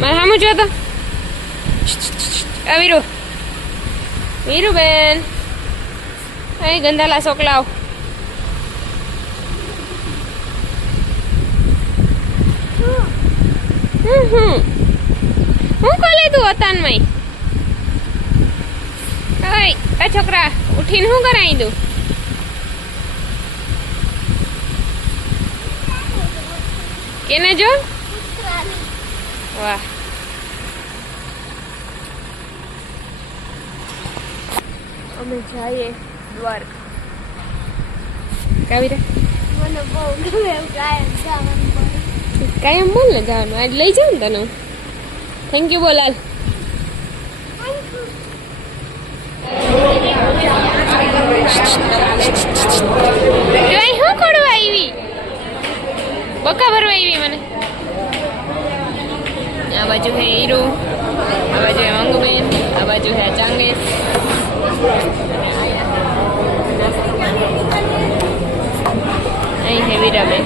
મારે સામું જો તો વીરુ વીરુ બેન એ ગંદાલા સોકલાવ હું કોલે તું અતાન મય ઓય આ છોકરા ઉઠીને હું કરાઈ દઉં કેને જો વાહ અમે જઈએ દ્વારકા કાવી રે મને બહુ ગમે કાયમ બોલ ને જવાનું આજ લઈ જાઉં ને તને થેન્ક યુ બોલાલ શું કરવા આવી બકા ભરવા આવી મને આ બાજુ હે હીરો આ બાજુ હે મંગુબેન આ બાજુ હે ચાંગેશ અહીં હે વીરાબેન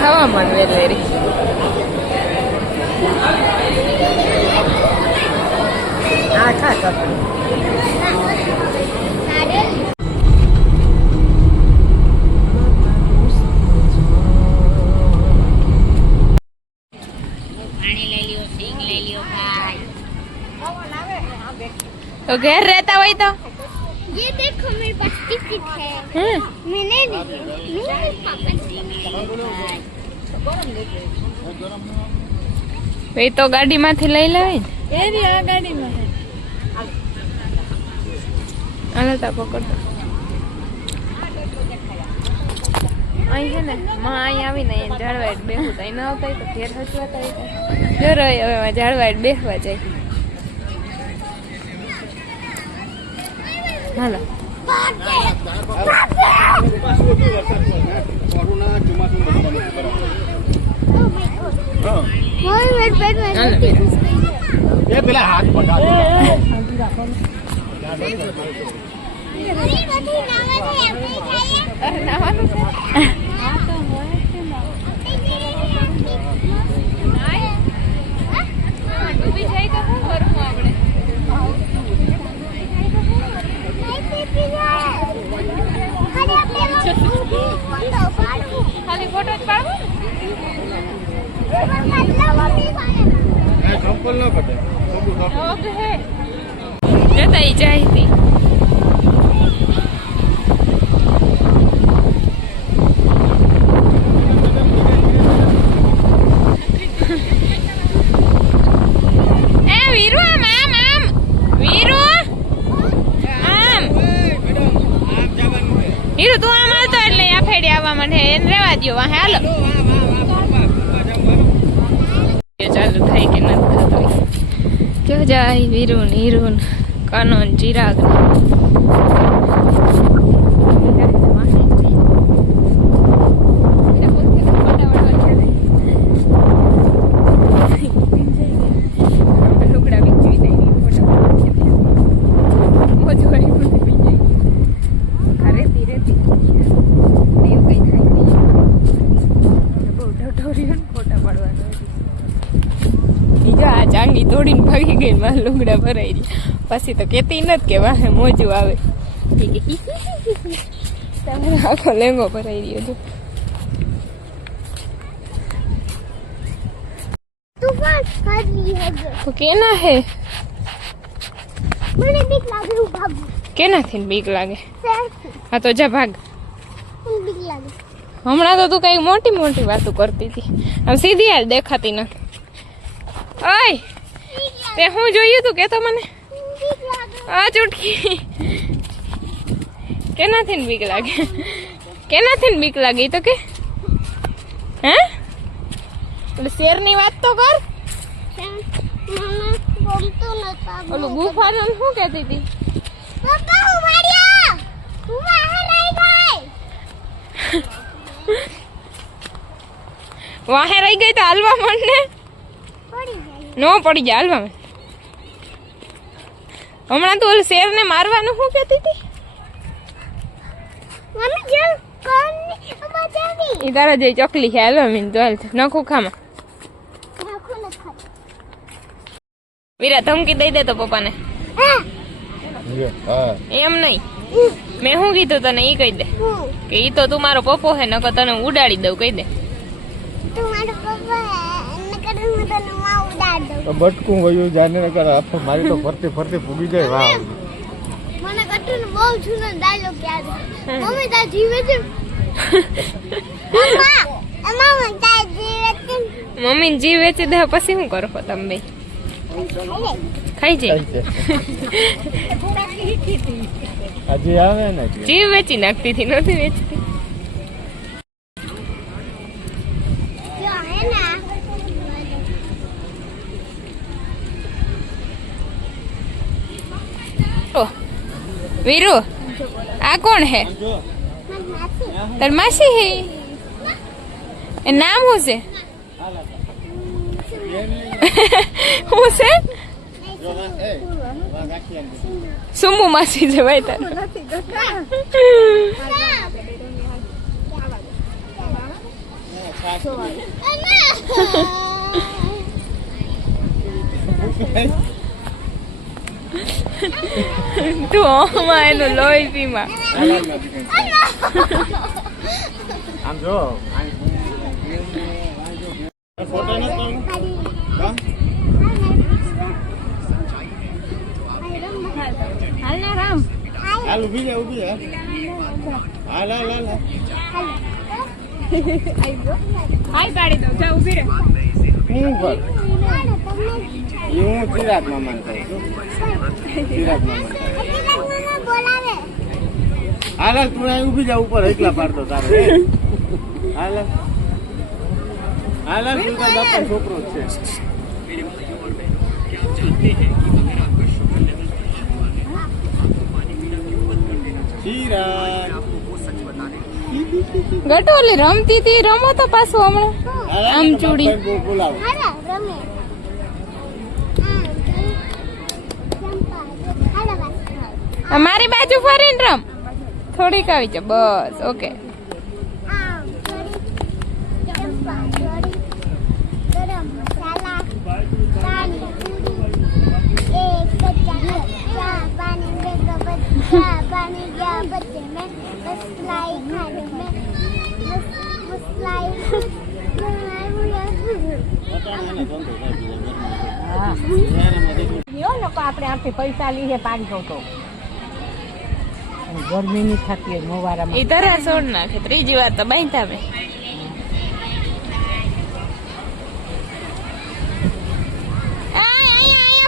હવામાન વેરવેરી હા ખા ખા तो घर रहता वही तो ये देखो मेरे पास टिकट है मैंने मेरे पापा भाई तो गाड़ी माथी लई लेवे એની આ ગાડીમાં છે આલે તા પકડ અહીં છે ને માં અહીં આવીને અહીં ઝાડવાઈટ બેહું તો ન આવતા તો ઘેર હચવાતા જો રહી હવે ઝાડવાઈટ બેસવા જાય હાલો मेरे पेट में એ પેલા હાથ પકડ અરે નાવાનું છે ડૂબી જાય તો શું કરવું આપણે ખાલી ફોટો જ પાડવો ચંપલ ન કટે જતા જાય હતી હીરો તું આમ આવતો એટલે આ ફેડી આવવા મને એને રેવા દો વાહે હાલો ચાલુ થાય કે નથી થતો જો જાય વીરુન હીરુન કાનોન ચિરાગ ચાંગી તોડીને ભાગી ગઈ માં લુગડા ભરાઈ રહ્યા પછી તો કેતી નથી કે વાહે મોજું આવે તમારે આખો લેંગો ભરાઈ રહ્યો છે तूफान हरी है તો કેના હે मैंने बीक लागे हूँ भाग કેનાથી બીક લાગે હા તો જા ભાગ बीक लागे હમણાં તો તું કઈ મોટી મોટી વાતો કરતી હતી આમ સીધી હાલ દેખાતી નથી ઓય તે હું જોયું તું કેતો મને बीक लागे આ ચૂટકી કેનાથી બીક લાગે કેનાથી બીક લાગે તો કે હે એટલે શેરની વાત તો કર मामा बोलतो नता ઓલું ગુફાનું શું કહેતી હતી पापा हूँ मारिया हूँ बाहर रह गए વાહે રહી ગઈ તો હાલવા માંડ ને पड़ी गई નો પડી જાય હાલવા માંડ હમણાં તો ઓલું શેર ને મારવાનું શું કહેતી હતી मम्मी जल कौन अब ઈ તારા જે ચોકલી છે હાલો મીન તો હાલ નખું ખામાં નાખો ન ખાતો વીરા ધમકી દઈ દે તો પપ્પાને હા એમ નહીં મેં શું કીધું તને ઈ કહી દે કે ઈ તો તું મારો પપ્પો હે નકર તને ઉડાડી દઉં કહી દે તું મારો પપ્પા ન કરે હું તને માં ઉડાડ દઉં તો બટકું વયું જાને ન કરે આપ મારી તો ફરતી ફરતી ફૂગી જાય વાહ મને કટુન બહુ જૂનો ડાયલોગ યાદ છે મમ્મી તા જીવે છે મમ્મા મમ્મા તા જીવે છે મમ્મીને જીવ વેચી દે પછી શું કરો છો તમે બે ખાઈ જાય હજી આવે ને જીવ વેચી નાખતી હતી નથી વેચતી જો હે ના ઓ વીરુ આ કોણ હે તાર માસી હે એ નામ શું છે શું છે સુમુ માસી છે ભાઈ તાર તું ઓમાં એનું લોહી પીમાં આમ જો ફોટો ન હાલ ના રામ હાલ ઊભી જા હાલ હાલ હાલ હાય પાડી દઉં જા ઊભી રહે હું પર હું ચિરાગ મામા ને કહું છું ચિરાગ મામા બોલાવે હાલ હાલ તું અહીં ઊભી જા ઉપર એકલા પાડતો તારે હાલ હાલ હાલ તું તારા બાપા છોકરો જ છે ચિરાગ ગટુ ઓલી રમતી હતી રમો તો પાછું હમણાં આમ ચૂડી બોલાવો હારા રમે મારી બાજુ ફરીને રમ થોડીક આવી છે બસ ઓકે આપણે આથી પૈસા લઈએ 500 તો ગરમી ની થતી હોય મોવારામાં એ તરા છોડ નાખે ત્રીજી વાર તો બાંધતા મેં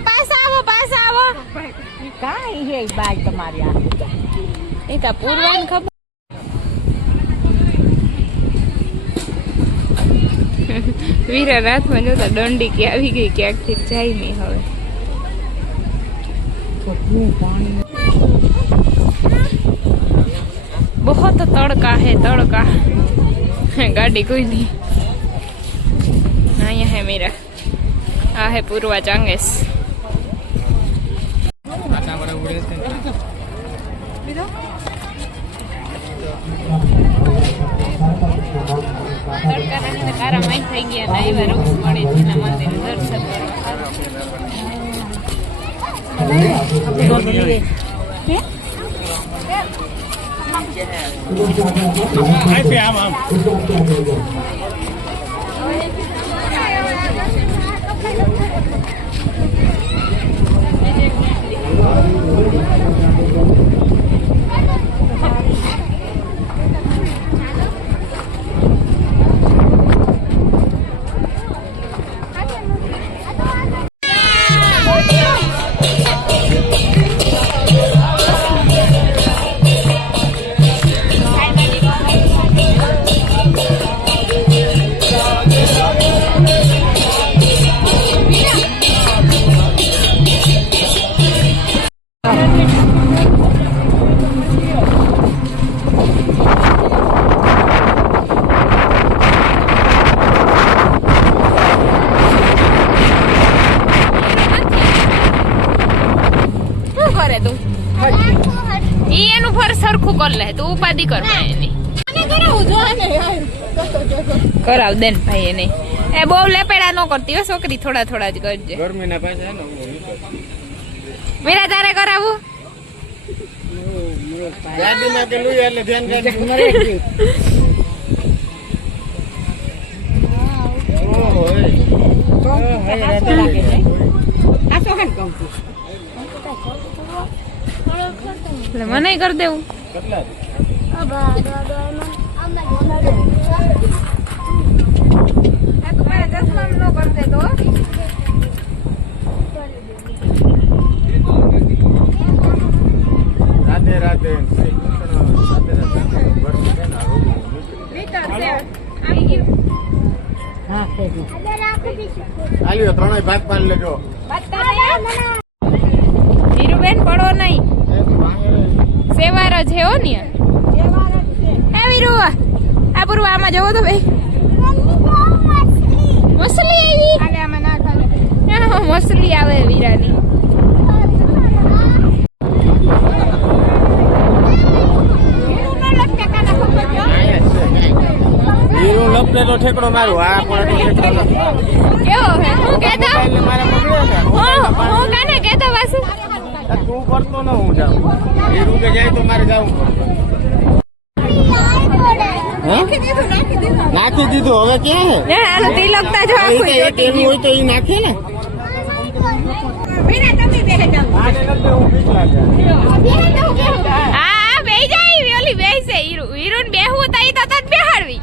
પાછા આવો કાંઈ હે બાઈ તમારી આ એ તો પૂરવાન ખબર વીરા રાતમાં જોતા દંડી કે આવી ગઈ ક્યાંકથી જાય નહીં હવે बहुत तड़का है तड़का गाड़ी कोई नहीं हाँ यहाँ है मेरा आ है पूर्वा चांगेस તડકા રાખીને કારા માઈ થઈ ગયા ના એવા રોગ મળે છે ના મંદિર દર્શન આમ આમ સરખું કર લે તું ઉપાધિ કર એની કરાવું જો આને કરાવ દે ને ભાઈ એને એ બહુ લેપેડા ન કરતી હો છોકરી થોડા થોડા જ કરજે ગરમીના પાછા હે ને હું નીકળ મીરા તારે કરાવું ગાડીમાં કે લુઈ એટલે ધ્યાન રાખજો ઓહો હાથે લાગે છે આ તો કેમ કહું છું એટલે મને કરી દેવું કેટલા રાધે રાધે હા કેજો આલ્યો ત્રણેય ભાગ પાડી લેજો ધીરુબેન પડો નહીં સેવાર જ હે હો ને હે વીરુ આ પૂર્વ આમાં જવો તો ભાઈ મસલી આવી આલે આમાં ના ખાલે મસલી આવે વીરાની હીરો લપટે તો ઠેકડો મારું આ પણ ઠેકડો કેવો હે હું કહેતા એટલે મારે પકડ્યો છે હું કાને કહેતા વાસુ તું કરતો ન હું જાઉં હીરો કે જાય તો મારે જવું નાખી દીધું હવે ક્યાં હે આનો તિલકતા જો આખું એક એનું હોય તો એ નાખે ને મીરા તમે બેહે જાવ આને નથી હું બીક લાગે હા બેહી જાય ઓલી બેસે હીરો ને બેહવું તો ઈ તો તત બેહાડવી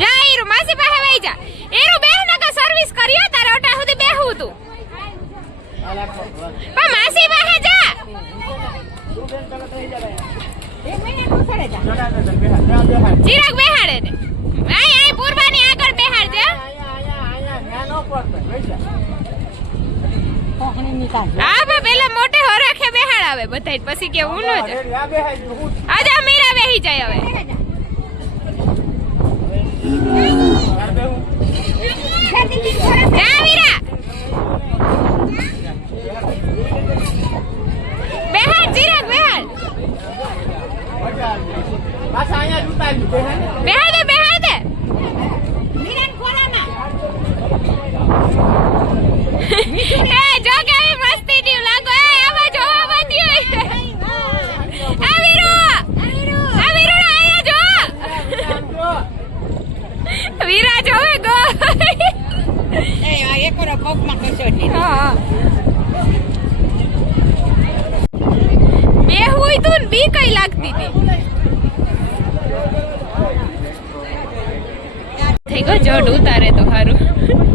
જા હીરો માસી પાસે બેહી જા હીરો બેહ નકા સર્વિસ કર્યો તારે ઓટા સુધી બેહવું તું પણ માસી પાસે જા એક મિનિટ ઉછળે જા ચિરાગ બેહાડે ને આય પૂર્વાની આગળ બેહાડ દે કોકણી નિકાલ હા બા પેલા મોટે હરખે બેહાડ આવે બધાય પછી કે હું ન જ આજા મીરા બેહી જાય હવે જા મીરા બેહાડ ચિરાગ બેહાડ બેહાડ દે બેહાડ દે મીરા ખોલા ના એ જો કેવી મસ્તી ટીવ લાગો એ આમાં જોવા બધી આ વીરુ આયા જો વીરા જોવે ગો એ આ એકોરા પગમાં કશો નહીં હા બે હોય તું ને બી કઈ લાગતી હતી થઈ ગયો જોડ ઉતારે તો સારું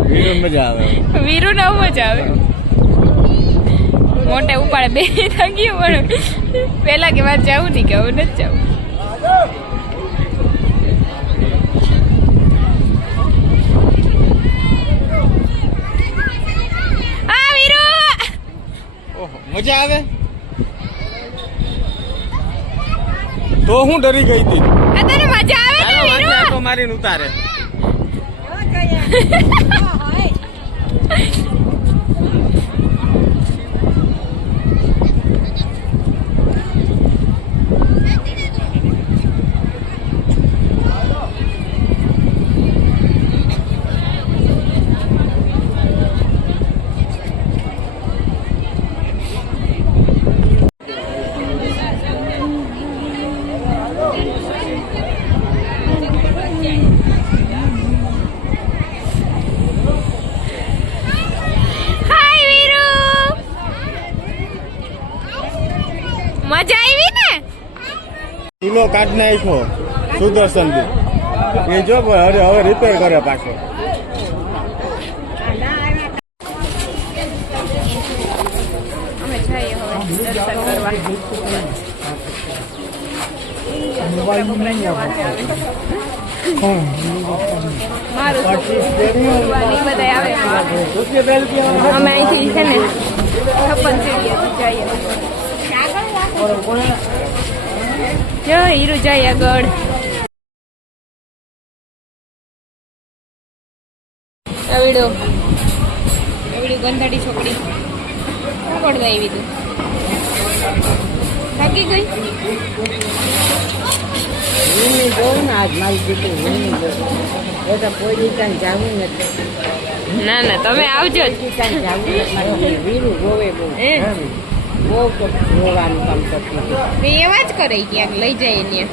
હીરો મજા આવે વીરુ ને મજા આવે મોટે ઉપાડે બે થઈ ગયું પણ પેલા કે મારે જવું નહીં કે હવે નથી જવું આ વીરુ ઓહો મજા આવે તો હું ડરી ગઈ હતી આ તને મજા આવે ને વીરુ તો મારીને ઉતારે હાય વીરુ મજા આવી ને ચૂલો કાઢ નાખ્યો સુદર્શન એ જો હવે રિપેર કરે પાછો અમે જઈએ હવે દર્શન કરવા મારું છોકરું બધા આવે અમે અહીંથી છે ને 56 સીડીએથી જઈએ જો હીરો જાય આગળ એવડો એવડી ગંધાડી છોકરી પડવા આવી તું થાકી ગઈ બહુ ના આજ મારી દીકરી ભણી ગયો એ તો કોઈ દીકરા જાવું નથી ના ના તમે આવજો જ. દીકરા જાવું નથી વીરું ગોવે બહુ હે? બહુ તો જોવાનું કામ કરતી હતી. તે એવા જ કરે ક્યાંક લઈ જાય ત્યાં.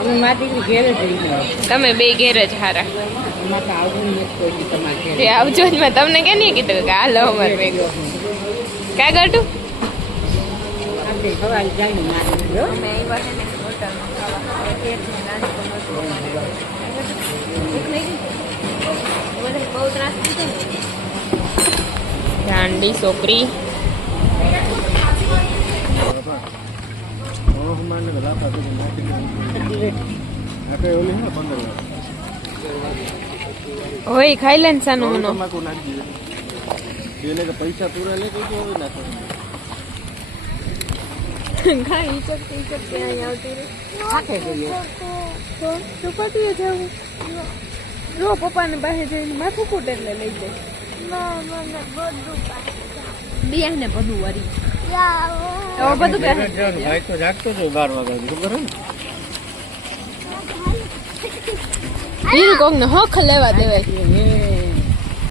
અમે મારી દીકરી ઘેર જ રહી ગયા તમે બે ઘેર જ હારા. એમાં તો આવું નથી કોઈ દી તમારે ઘેર તે આવજો જ મેં તમને કે નહીં કીધું કે હાલો અમારે ભેગું. કાં ગટું? આપણે સવારે જઈને મારી દીકરી અમે આવ્યા છે ને હોટલમાં ખાવા. કેક ને નાસ્તો નહોતો અમારે. ભૂખ લાગી? બધાએ બહુ ત્રાસ દીધો ને. દાંડી છોકરી. હોય ખાઈ લે ને સાનું મનો. પૈસા પૂરા લે કઈ હવે નાખો ખાઈ ચકતી ચકતી અહીં આવતી રહી. સાથે જઈએ તો પાટીએ જવું. જો પપ્પાને પાસે જઈને માથું કૂટ એટલે લઈ જાય. બિયાને બધું વરી. હવે બધું કહે. ભાઈ તો જાગતો જ 12 વાગ્યા ખબર હે ને હીરું કોક ને હખ લેવા દેવાય. એ